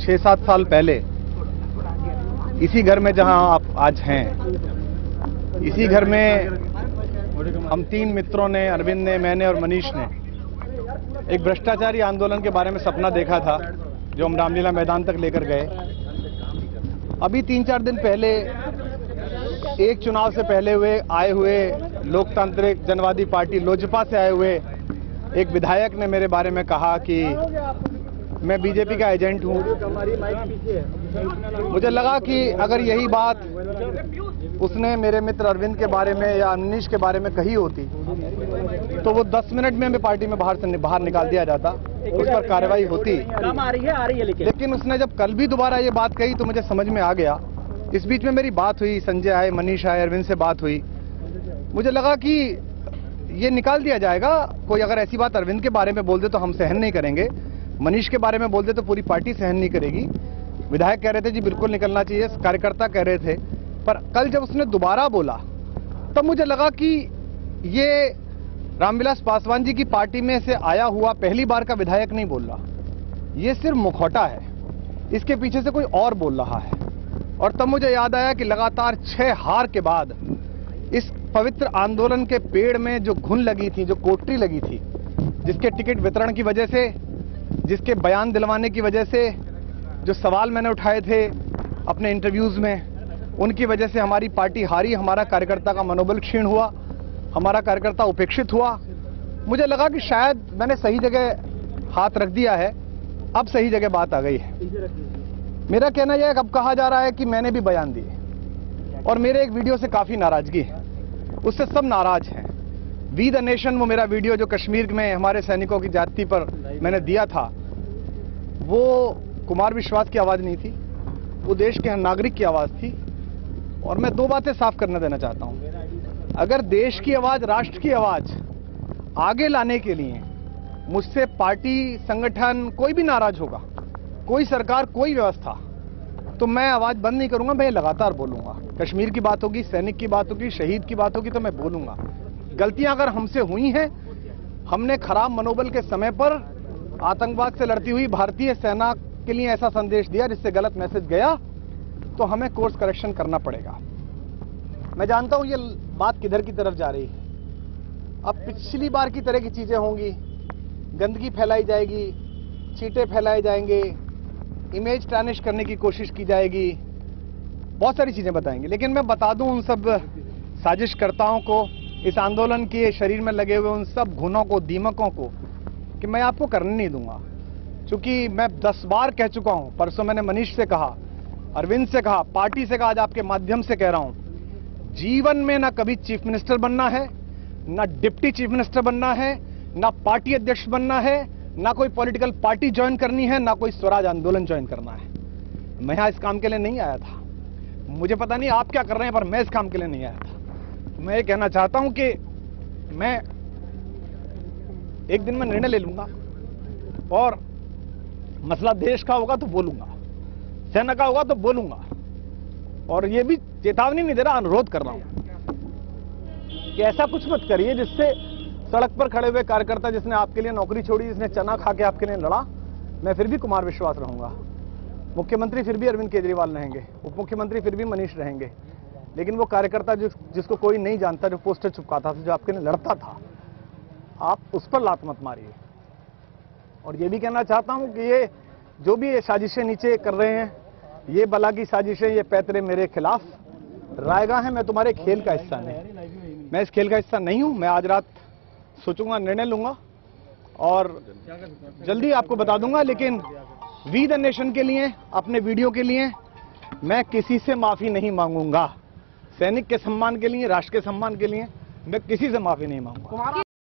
6-7 साल पहले इसी घर में जहां आप आज हैं, इसी घर में हम 3 मित्रों ने, अरविंद ने, मैंने और मनीष ने एक भ्रष्टाचारी आंदोलन के बारे में सपना देखा था जो हम रामलीला मैदान तक लेकर गए। अभी 3-4 दिन पहले एक चुनाव से पहले आए हुए लोकतांत्रिक जनवादी पार्टी लोजपा से आए हुए एक विधायक ने मेरे बारे में कहा कि मैं बीजेपी का एजेंट हूं। मुझे लगा कि अगर यही बात उसने मेरे मित्र अरविंद के बारे में या अनिश के बारे में कही होती तो वो 10 मिनट में हमें पार्टी में बाहर निकाल दिया जाता, उस पर कार्रवाई होती। आ रही है लेकिन उसने जब कल भी दोबारा ये बात कही तो मुझे समझ में आ गया। इस बीच में मेरी बात हुई, संजय आए, मनीष आए, अरविंद से बात हुई। मुझे लगा कि ये निकाल दिया जाएगा। कोई अगर ऐसी बात अरविंद के बारे में बोल दे तो हम सहन नहीं करेंगे, मनीष के बारे में बोल दे तो पूरी पार्टी सहन नहीं करेगी। विधायक कह रहे थे जी बिल्कुल निकलना चाहिए, कार्यकर्ता कह रहे थे, पर कल जब उसने दोबारा बोला तब मुझे लगा कि ये रामविलास पासवान जी की पार्टी में से आया हुआ पहली बार का विधायक नहीं बोल रहा, ये सिर्फ मुखौटा है, इसके पीछे से कोई और बोल रहा है। और तब मुझे याद आया कि लगातार 6 हार के बाद इस पवित्र आंदोलन के पेड़ में जो घुन लगी थी, जो कोटरी लगी थी, जिसके टिकट वितरण की वजह से, जिसके बयान दिलवाने की वजह से, जो सवाल मैंने उठाए थे अपने इंटरव्यूज में, उनकी वजह से हमारी पार्टी हारी, हमारा कार्यकर्ता का मनोबल क्षीण हुआ, हमारा कार्यकर्ता उपेक्षित हुआ। मुझे लगा कि शायद मैंने सही जगह हाथ रख दिया है, अब सही जगह बात आ गई है। मेरा कहना यह है कि अब कहा जा रहा है कि मैंने भी बयान दिए और मेरे एक वीडियो से काफी नाराजगी है, उससे सब नाराज हैं। वी द नेशन, वो मेरा वीडियो जो कश्मीर में हमारे सैनिकों की जाति पर मैंने दिया था, वो कुमार विश्वास की आवाज नहीं थी, वो देश के हर नागरिक की आवाज थी। और मैं 2 बातें साफ करने देना चाहता हूं। अगर देश की आवाज, राष्ट्र की आवाज आगे लाने के लिए मुझसे पार्टी, संगठन, कोई भी नाराज होगा, कोई सरकार, कोई व्यवस्था, तो मैं आवाज बंद नहीं करूंगा, मैं लगातार बोलूंगा। कश्मीर की बात होगी, सैनिक की बात होगी, शहीद की बात होगी तो मैं बोलूंगा। गलतियां अगर हमसे हुई हैं, हमने खराब मनोबल के समय पर आतंकवाद से लड़ती हुई भारतीय सेना के लिए ऐसा संदेश दिया जिससे गलत मैसेज गया, तो हमें कोर्स करेक्शन करना पड़ेगा। मैं जानता हूं ये बात किधर की तरफ जा रही है। अब पिछली बार की तरह की चीजें होंगी, गंदगी फैलाई जाएगी, चीटे फैलाए जाएंगे, इमेज टैनिश करने की कोशिश की जाएगी, बहुत सारी चीजें बताएंगे। लेकिन मैं बता दूं उन सब साजिशकर्ताओं को, इस आंदोलन के शरीर में लगे हुए उन सब घुनों को, दीमकों को, कि मैं आपको करने नहीं दूंगा। क्योंकि मैं 10 बार कह चुका हूं, परसों मैंने मनीष से कहा, अरविंद से कहा, पार्टी से कहा, आज आपके माध्यम से कह रहा हूं, जीवन में ना कभी चीफ मिनिस्टर बनना है, ना डिप्टी चीफ मिनिस्टर बनना है, ना पार्टी अध्यक्ष बनना है, ना कोई पॉलिटिकल पार्टी ज्वाइन करनी है, ना कोई स्वराज आंदोलन ज्वाइन करना है। मैं यहां इस काम के लिए नहीं आया था। मुझे पता नहीं आप क्या कर रहे हैं, पर मैं इस काम के लिए नहीं आया था। मैं ये कहना चाहता हूं कि मैं एक दिन में निर्णय ले लूंगा और मसला देश का होगा तो बोलूंगा, सेना का होगा तो बोलूंगा। और ये भी चेतावनी नहीं दे रहा, अनुरोध कर रहा हूं कि ऐसा कुछ मत करिए जिससे सड़क पर खड़े हुए कार्यकर्ता, जिसने आपके लिए नौकरी छोड़ी, जिसने चना खा के आपके लिए लड़ा, मैं फिर भी कुमार विश्वास रहूंगा, मुख्यमंत्री फिर भी अरविंद केजरीवाल रहेंगे, उप मुख्यमंत्री फिर भी मनीष रहेंगे। लेकिन वो कार्यकर्ता जिसको कोई नहीं जानता, जो पोस्टर चिपकाता था, जो आपके लिए लड़ता था, आप उस पर लात मत मारिए। और ये भी कहना चाहता हूं कि ये जो भी ये साजिशें नीचे कर रहे हैं, ये बला की साजिशें, ये पैतरे मेरे खिलाफ, रायगा है, मैं तुम्हारे खेल का हिस्सा नहीं, मैं इस खेल का हिस्सा नहीं हूं। मैं आज रात सोचूंगा, निर्णय लूंगा और जल्दी आपको बता दूंगा। लेकिन वी द नेशन के लिए, अपने वीडियो के लिए मैं किसी से माफी नहीं मांगूंगा। सैनिक के सम्मान के लिए, राष्ट्र के सम्मान के लिए मैं किसी से माफी नहीं मांगूंगा।